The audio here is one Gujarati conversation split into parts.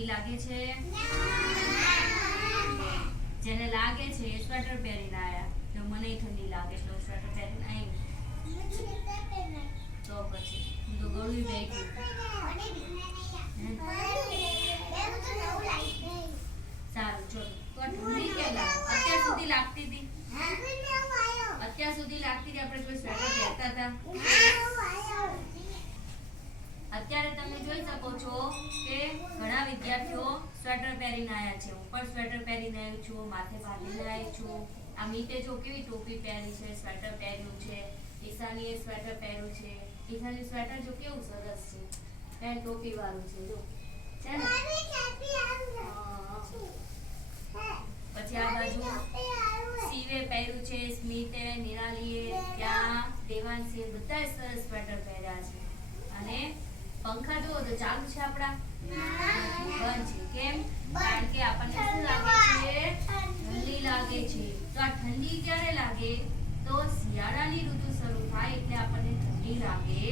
ઠંડી લાગે છે? જેને લાગે છે એ સ્વેટર પહેરીને આયા. તો મને ઠંડી લાગે છે હું સ્વેટર પહેરીને આવી તો પછી હું તો ગળું બેઠી સારું ચલો તો આ ઠંડી કેમ લાગે અત્યાર સુધી લાગતી હતી અત્યાર સુધી લાગતી હતી આપણે કોઈ સ્વેટર પહેરતા હતા અત્યારે તમે જોઈ શકો છો કે ઘણા વિદ્યાર્થીઓ સ્વેટર પહેરીને આવ્યા છે. હું પણ સ્વેટર પહેરીને આવ્યો છું, માથે બાંધીને આવી છું. આ મીતે જો કેવી ટોપી પહેરી છે, સ્વેટર પહેર્યું છે, ઈશાનીએ સ્વેટર પહેર્યું છે. ઈશાની સ્વેટર જો કેવું સરસ છે. પેન ટોપી વાળું છે, જો. છે ને? પછી આ બાજુ શિવે પહેર્યું છે, સ્મિતે, નિરાલીએ, ત્યાં દેવાંશીએ બધાએ સરસ સ્વેટર પહેર્યા છે. અને પંખા જુઓ તો ચાલુ છે આપણા? બંધ છે. કેમ? કારણ કે આપણને શું લાગે છે? ઠંડી લાગે છે. તો આ ઠંડી ક્યારે લાગે? તો શિયાળાની ઋતુ શરૂ થાય એટલે આપણને ઠંડી લાગે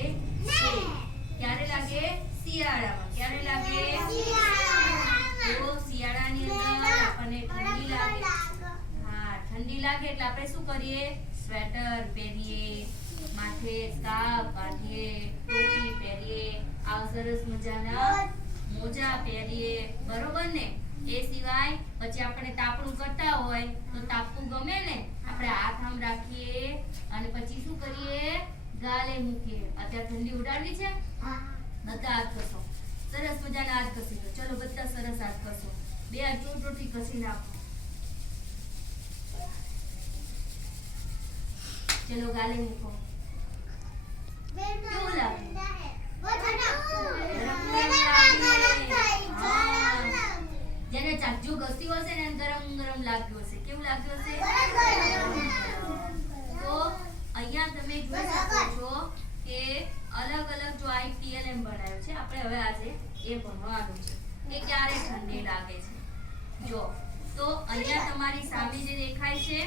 છે. ક્યારે લાગે? શિયાળામાં. ક્યારે લાગે? તો શિયાળાની અંદર આપણને ઠંડી લાગે. હા ઠંડી લાગે એટલે આપણે શું કરીએ? સ્વેટર પહેરીએ. માથે સ્કાર્ફ બાંધીએ, ટોપી પહેરીએ આ સરસ મજાના મોજા પહેરીએ, બરોબર ને? એ સિવાય પછી આપણે તાપણું કરતા હોય, તો તાપવું ગમે ને? આપણે હાથ આમ રાખીએ અને પછી શું કરીએ? ગાલે મૂકીએ. અત્યારે ઠંડી ઉડાડવી છે? બધા હાથ કરશો સરસ મજાના હાથ ઘસી દો ચલો બધા સરસ હાથ કરશો બે હાથ ચોટોટી ઘસી નાખો. ચલો ગાલે મૂકો. જેને ચાકજુ ઘસ્યું હશે ને ગરમ ગરમ લાગ્યું હશે. કેવું લાગ્યું હશે? તો અહીંયા તમે શકો છો કે અલગ અલગ જો આ ટીએલએમ બનાવ્યું છે. આપણે હવે આજે એ ભણવાનું છે કે ક્યારે ઠંડી લાગે છે. જો, તો અહીંયા તમારી સામે જે દેખાય છે,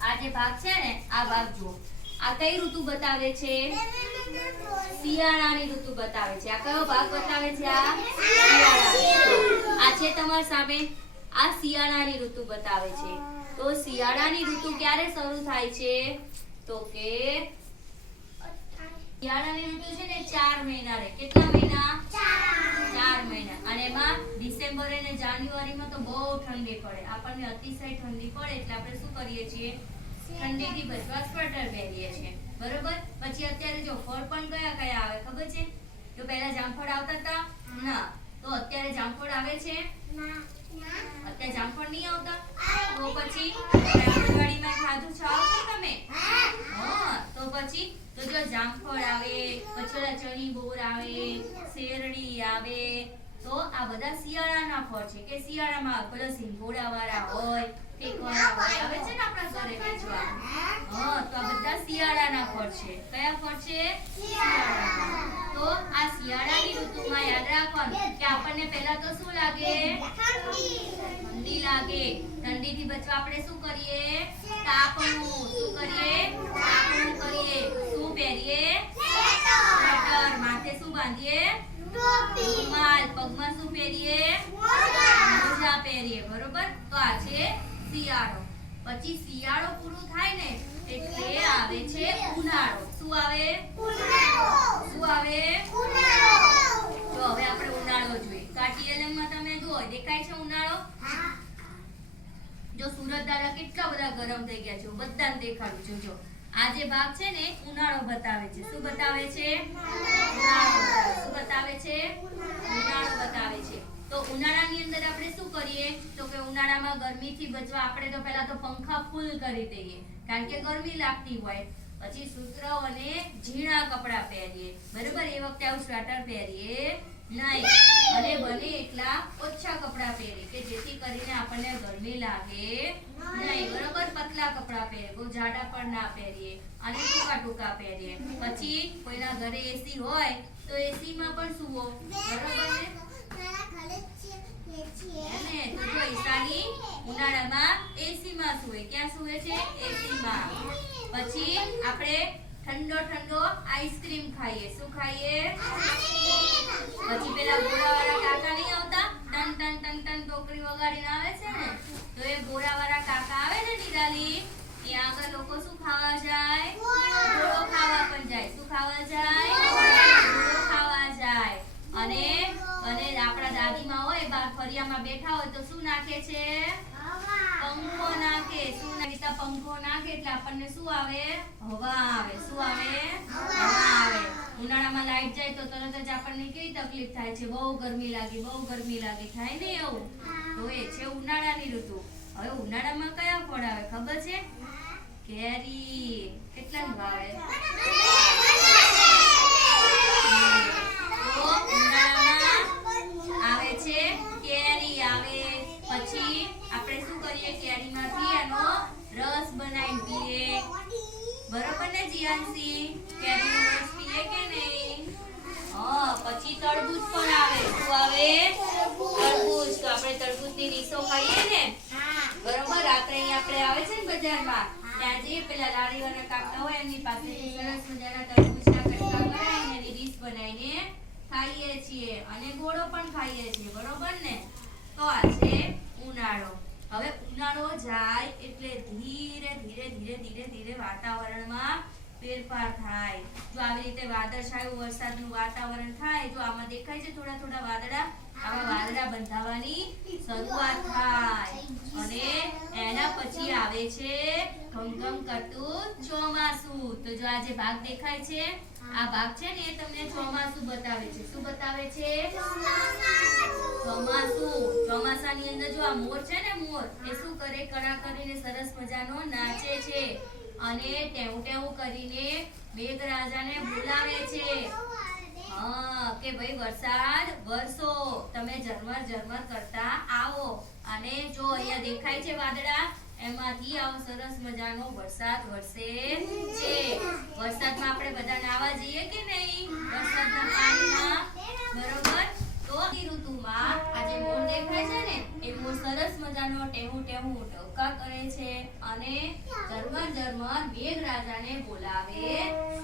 આ જે ભાગ છે ને, આ ભાગ જુઓ. આ કઈ ઋતુ બતાવે છે? શિયાળાની ઋતુ બતાવે છે. આ કયો ભાગ બતાવે છે? આ. આ છે તમારી સામે? આ શિયાળાની ઋતુ બતાવે છે. તો શિયાળાની ઋતુ ક્યારે શરૂ થાય છે? તો કે શિયાળાની ઋતુ છે ને ચાર મહિના રે કેટલા મહિના? ચાર મહિના. અને એમાં ડિસેમ્બર અને જાન્યુઆરીમાં તો બહુ ઠંડી પડે. આપણને અતિશય ઠંડી પડે એટલે આપણે શું કરીએ છીએ? ઠંડીથી બચવા સ્વેટર પહેરીએ છીએ. બરોબર? પછી અત્યારે જો ફળ પણ કયા કયા આવે ખબર છે? જો પહેલા જામફળ આવતા હતા ના. તો અત્યારે જામફળ આવે છે? અત્યારે જામફળ નહીં આવતા? તો પછી આંગણવાડીમાં ખાધું છે? આવો તમે? હા. તો પછી, તો જો જામફળ આવે પછી ચણી બોર આવે, શેરડી આવે, તો આ બધા શિયાળાના ફળ છે કે શિયાળામાં પેલા સિંગોડા વાળા હોય આવે. છે ને આપણા ઘરે વેચવા. હા તો આ બધા શિયાળાના ફળ છે. કયા ફળ છે? તો આ શિયાળાની ઋતુમાં યાદ રાખવાનું કે આપણને પહેલા તો શું લાગે? ઠંડી લાગે. ઠંડીથી બચવા આપણે શું કરીએ? તાપણું શું કરીએ? તાપણું કરીએ. શું પહેરીએ? સ્વેટર. માથે શું બાંધીએ? રૂમાલ. પગમાં શું પહેરીએ? મોજા પહેરીએ. બરોબર? તો આ છે શિયાળો. પછી શિયાળો પૂરું થાય ને એટલે આવે છે ઉનાળો. શું આવે? શું આવે? તો હવે આપણે ઉનાળો જોઈએ. કાટીએલમમાં તમે જુઓ દેખાય છે ઉનાળો? જો સુરત દાદા કેટલા બધા ગરમ થઈ ગયા છે. બધાને દેખાડું છું. જો આ જે ભાગ છે ને ઉનાળો બતાવે છે. શું બતાવે છે? ઉનાળો. શું બતાવે છે? ઉનાળો. બતાવે છે તો ઉનાળાની અંદર આપણે શું કરીએ? તો કે ઉનાળામાં ગરમીથી બચવા આપણે તો પહેલા તો પંખા ફૂલ કરી દઈએ. કારણ કે ગરમી લાગતી હોય. પછી સૂત્ર અને ઝીણા કપડાં પહેરીએ. બરોબર? એ વખતે આવું સ્વેટર પહેરીએ નહીં. અને બને એટલા ઓછા કપડાં પહેરીએ કે જેથી કરીને આપણને ગરમી લાગે નહીં. બરોબર? પતલા કપડાં પહેરીએ. બહુ જાડા પણ ના પહેરીએ. અને ટૂંકા ટૂંકા પહેરીએ. પછી કોઈના ઘરે એસી હોય તો એસીમાં પણ સુવો. બરોબર? અને જો ઈશાની ઉનાળામાં એસી માં સૂવે. ક્યાં છે? એસી પછી આપણે ઠંડો ઠંડો આઈસ્ક્રીમ ખાઈએ. શું ખાઈએ? પછી પેલા ગોળાવાળા કાકા નહીં આવતા? ટન ટન ટન ટન ટોકરી વગાડીને આવે છે ને? તો એ ગોળાવાળા કાકા આવે ને નિરાલી, ત્યાં આગળ લોકો શું ખાવા જાય? ગોળો ખાવા પણ જાય. શું ખાવા જાય? દાદીમાં હોય બાર ફરિયામાં બેઠા હોય તો શું નાખે છે? પંખો નાખે. શું નાખીતા પંખો નાખે એટલે આપણને શું આવે? હવા આવે. શું આવે? હવા આવે. ઉનાળામાં લાઈટ જાય તો તરત જ આપણને કેવી તકલીફ થાય છે? બહુ ગરમી લાગે, બહુ ગરમી લાગે. થાય ને એવું? તો એ છે ઉનાળાની ઋતુ. હવે ઉનાળામાં કયા ફળ આવે? ખબર છે? કેરી. કેટલા ભાવે ઉનાળામાં આવે છે કેરી આવે પછી આપણે શું કરીએ કેરીમાંથી એનો રસ બનાવી પીએ બરોબર ને જીયાનસી? કેરીનો રસ પીએ કે નહીં? હા પછી તરબૂચ પણ આવે. શું આવે? તરબૂચ. તો આપણે તરબૂચની ડીશો ખાઈએ ને? બરોબર રાત્રે અહીં આપણે આવે છે ને બજારમાં? ત્યાં જઈએ પેલા લારીવાળા કાકા હોય એમની પાસે સરસ મજાના તરબૂચના કટકા એની બનાવીને ખાઈએ છીએ અને ગોળો પણ ખાઈએ છીએ, બરોબર ને? તો આ છે ઉનાળો. હવે ઉનાળો જાય એટલે ધીરે ધીરે ધીરે ધીરે ધીરે વાતાવરણમાં ફેરફાર થાય. જો આવી રીતે વાદળછાયું વરસાદનું વાતાવરણ થાય, જો આમાં દેખાય છે થોડા થોડા વાદળા, આવા વાદળા બંધાવાની શરૂઆત થાય. અને એના પછી આવે છે ઘમઘમ કરતું ચોમાસું. તો જો આ જે ભાગ દેખાય છે, આ ભાગ છે ને એ તમને ચોમાસું બતાવે છે. શું બતાવે છે? ચોમાસું. ચોમાસાની અંદર જો આ મોર છે ને મોર, એ શું કરે? કળા કરીને સરસ મજાનો નાચે છે. અને ટેવું ટેવું કરીને મેઘરાજાને બોલાવે છે. હા, કે ભાઈ વરસાદ વરસો, તમે ઝરમર ઝરમર કરતા આવો. અને જો અહીંયા દેખાય છે વાદળા, એમાંથી આવો સરસ મજાનો વરસાદ વરસે છે. વરસાદમાં આપણે બધા નાવા જઈએ કે નહીં? વરસાદના પાણીમાં, બરોબર? તો ઋતુમાં સરસ મજાનો ટેહુ ટેહુ ટહુકા કરે છે અને ઝરમર ઝરમર મેઘરાજાને બોલાવે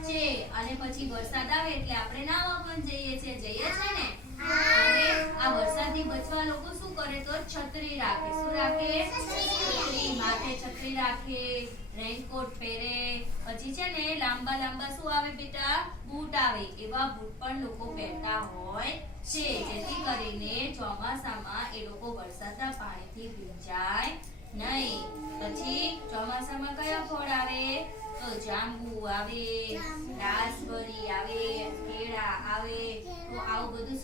છે. અને પછી વરસાદ આવે એટલે આપણે નાવા પણ જઈએ છે જઈએ છે ને? અને આ વરસાદથી બચવા લોકો શું કરે તો છત્રી રાખે. શું રાખે? છત્રી માથે છત્રી રાખે રેનકોટ પહેરે. પછી છે ને લાંબા લાંબા શું આવે બેટા? બૂટ આવે. એવા બૂટ પણ લોકો પહેરતા હોય છે. ચોમાસામાં એ લોકો વરસાદના પાણીથી ભીંજાય નહીં. પછી ચોમાસામાં કયા ફળ આવે? તો જાંબુ આવે રાસબરી આવે કેળા આવે. તો આવું બધું